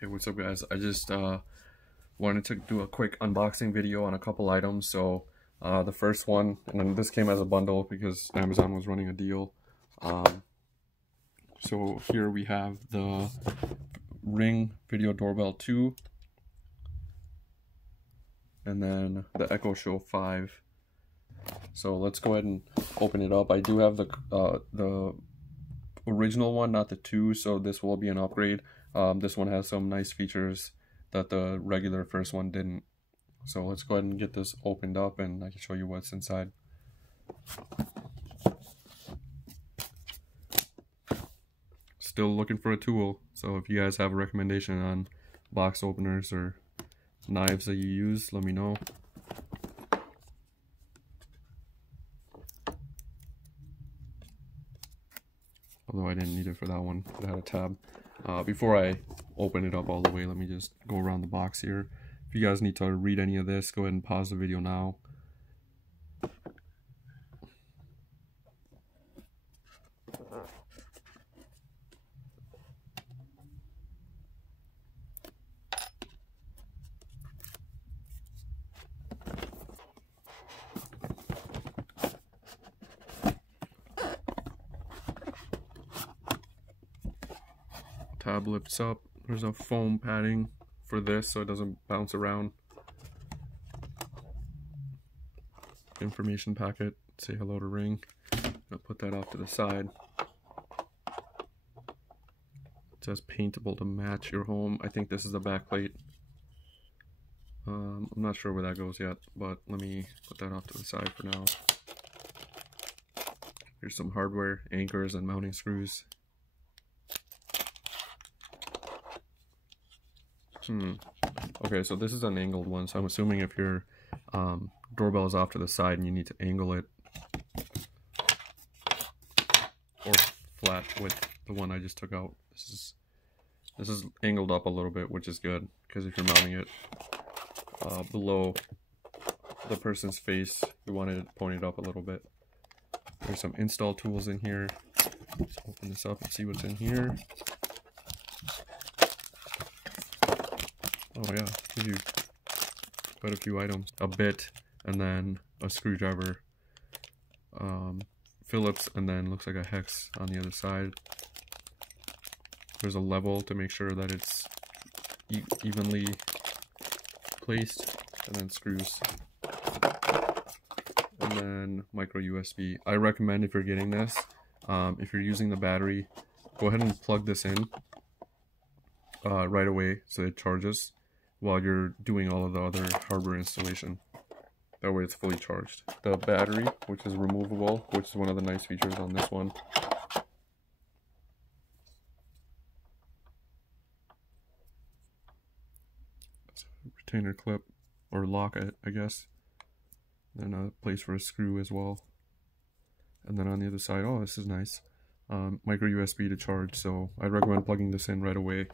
Hey, what's up guys? I just wanted to do a quick unboxing video on a couple items. So the first one, and then this came as a bundle because Amazon was running a deal. So here we have the Ring Video Doorbell 2 and then the Echo Show 5. So let's go ahead and open it up. I do have the original one, not the 2, so this will be an upgrade. This one has some nice features that the regular first one didn't. So let's go ahead and get this opened up and I can show you what's inside. Still looking for a tool, so if you guys have a recommendation on box openers or knives that you use, let me know. Although I didn't need it for that one, it had a tab. Before I open it up all the way, let me just go around the box here. If you guys need to read any of this, go ahead and pause the video now. Tab lifts up. There's a foam padding for this so it doesn't bounce around. Information packet, say hello to Ring. I'll put that off to the side. It says paintable to match your home. I think this is the back plate. I'm not sure where that goes yet, but let me put that off to the side for now. Here's some hardware, anchors and mounting screws. Okay, so this is an angled one, so I'm assuming if your doorbell is off to the side and you need to angle it, or flat with the one I just took out. This is angled up a little bit, which is good, because if you're mounting it below the person's face, you want it pointed up a little bit. There's some install tools in here. Let's open this up and see what's in here. Oh yeah, gives you quite a few items. A bit, and then a screwdriver, Phillips, and then looks like a hex on the other side. There's a level to make sure that it's evenly placed, and then screws. And then micro USB. I recommend, if you're getting this, if you're using the battery, go ahead and plug this in right away so it charges while you're doing all of the other hardware installation. That way it's fully charged. The battery, which is removable, which is one of the nice features on this one. Retainer clip, or lock it, I guess. Then a place for a screw as well. And then on the other side, oh, this is nice. Micro USB to charge, so I'd recommend plugging this in right away.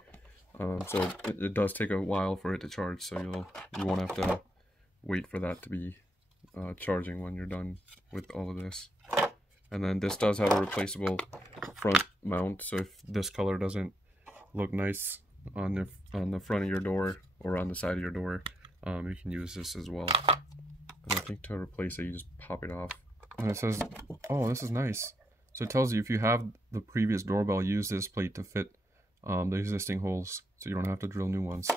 So it does take a while for it to charge, so you won't have to wait for that to be charging when you're done with all of this. And then this does have a replaceable front mount, so if this color doesn't look nice on the front of your door or on the side of your door, you can use this as well. And I think to replace it, you just pop it off. And it says, oh, this is nice. So it tells you if you have the previous doorbell, use this plate to fit the existing holes, so you don't have to drill new ones,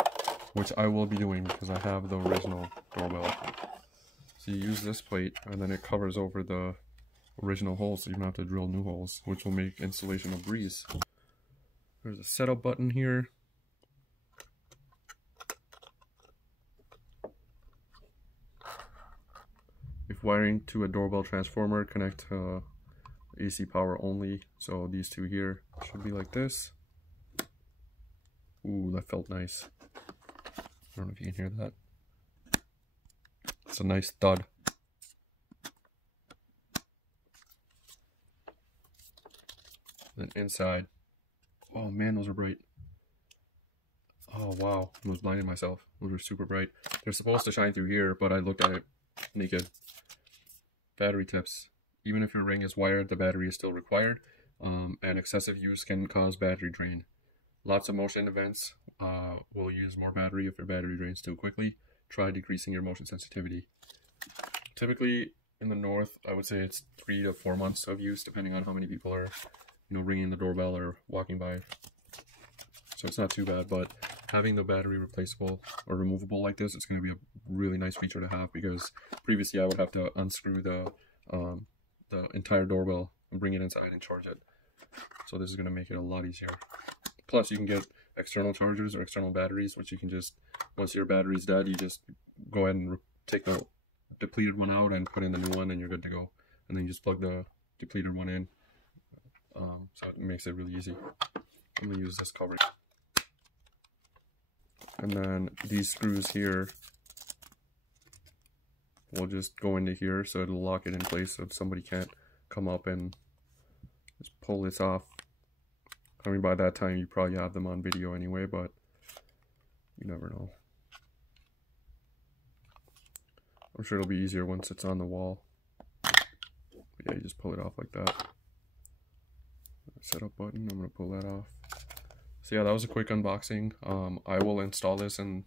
which I will be doing because I have the original doorbell. So you use this plate and then it covers over the original holes, so you don't have to drill new holes, which will make installation a breeze. There's a setup button here. If wiring to a doorbell transformer, connect to AC power only. So these two here should be like this. Ooh, that felt nice. I don't know if you can hear that. It's a nice thud. Then inside. Oh man, those are bright. Oh wow, I was blinding myself. Those are super bright. They're supposed to shine through here, but I looked at it naked. Battery tips. Even if your Ring is wired, the battery is still required, and excessive use can cause battery drain. lots of motion events will use more battery if your battery drains too quickly. Try decreasing your motion sensitivity. Typically in the north, I would say it's 3 to 4 months of use, depending on how many people are, ringing the doorbell or walking by. So it's not too bad, but having the battery replaceable or removable like this, it's going to be a really nice feature to have, because previously I would have to unscrew the entire doorbell and bring it inside and charge it. So this is going to make it a lot easier. Plus you can get external chargers or external batteries, which you can just, once your battery's dead, you just go ahead and take the depleted one out and put in the new one, and you're good to go. And then you just plug the depleted one in. So it makes it really easy. I'm going to use this cover. And then these screws here will just go into here, so it'll lock it in place so somebody can't come up and just pull this off. I mean, by that time you probably have them on video anyway, but you never know. I'm sure it'll be easier once it's on the wall. But yeah, you just pull it off like that. Setup button, I'm going to pull that off. So yeah, that was a quick unboxing. I will install this and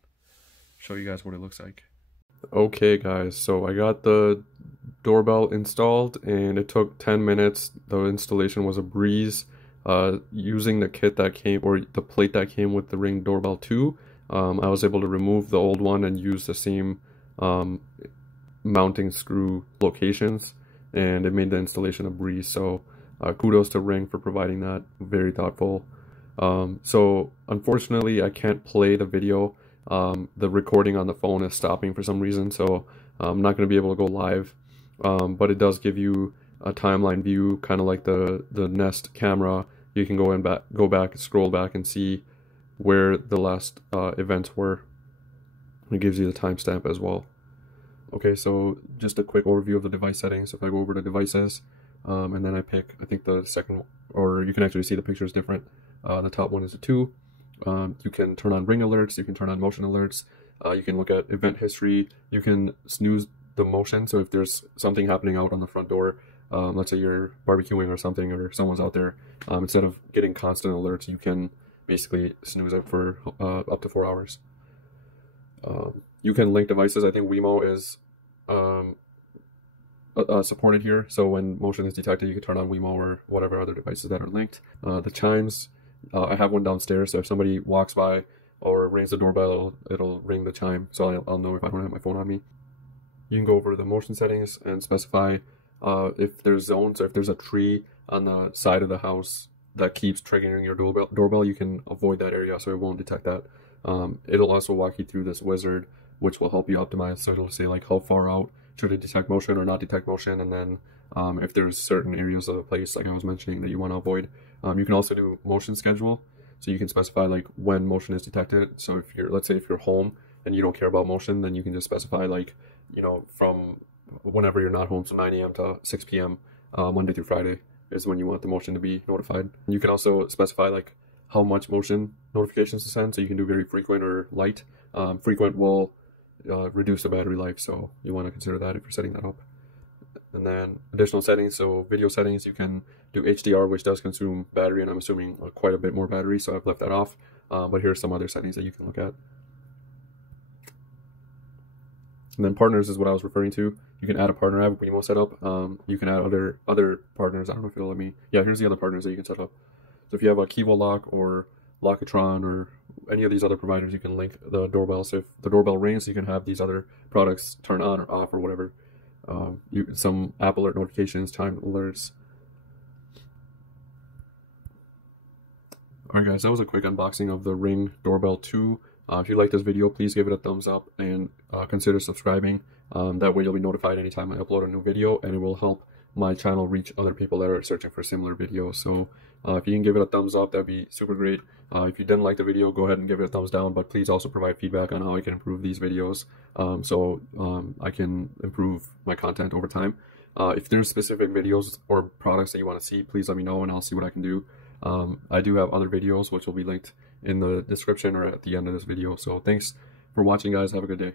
show you guys what it looks like. Okay guys, so I got the doorbell installed and it took 10 minutes. The installation was a breeze. Using the kit that came, or the plate that came with the Ring Doorbell 2, I was able to remove the old one and use the same mounting screw locations, and it made the installation a breeze. So kudos to Ring for providing that. Very thoughtful. So unfortunately I can't play the video. The recording on the phone is stopping for some reason, so I'm not going to be able to go live. But it does give you a timeline view, kind of like the Nest camera. You can go back, scroll back, and see where the last events were. It gives you the timestamp as well. Okay, so just a quick overview of the device settings. If I go over to devices, and then I pick, I think the second, or you can actually see the picture is different. The top one is a 2. You can turn on ring alerts, you can turn on motion alerts, you can look at event history, you can snooze the motion. So if there's something happening out on the front door, let's say you're barbecuing or something, or someone's out there, instead of getting constant alerts, you can basically snooze it for up to 4 hours. You can link devices. I think Wemo is supported here, so when motion is detected, you can turn on Wemo or whatever other devices that are linked. The chimes, I have one downstairs, so if somebody walks by or rings the doorbell, it'll ring the chime, so I'll know if I don't have my phone on me. You can go over the motion settings and specify if there's zones, so if there's a tree on the side of the house that keeps triggering your doorbell, you can avoid that area so it won't detect that. It'll also walk you through this wizard, which will help you optimize. So it'll say like how far out should it detect motion or not detect motion, and then if there's certain areas of the place, like I was mentioning, that you want to avoid. You can also do motion schedule, so you can specify like when motion is detected. So if you're, let's say if you're home and you don't care about motion, then you can just specify like, from whenever you're not home, so 9 a.m. to 6 p.m. Monday through Friday is when you want the motion to be notified. You can also specify like how much motion notifications to send, so you can do very frequent or light. Frequent will reduce the battery life, so you want to consider that if you're setting that up. And then additional settings, so video settings, you can do HDR, which does consume battery, and I'm assuming quite a bit more battery, so I've left that off. But here are some other settings that you can look at. And then partners is what I was referring to. You can add a partner. I have a Wemo set up. You can add other partners. I don't know if it'll let me. Yeah, here's the other partners that you can set up. So if you have a Kivo Lock or Lockatron or any of these other providers, you can link the doorbell. So if the doorbell rings, you can have these other products turn on or off or whatever. Some app alert notifications, time alerts. Alright guys, that was a quick unboxing of the Ring Doorbell 2. If you like this video, please give it a thumbs up and consider subscribing. That way you'll be notified anytime I upload a new video, and it will help my channel reach other people that are searching for similar videos. So if you can give it a thumbs up, that'd be super great. If you didn't like the video, go ahead and give it a thumbs down, but please also provide feedback on how I can improve these videos, so I can improve my content over time. If there's specific videos or products that you want to see, please let me know and I'll see what I can do. I do have other videos which will be linked in the description or at the end of this video. So thanks for watching guys, have a good day.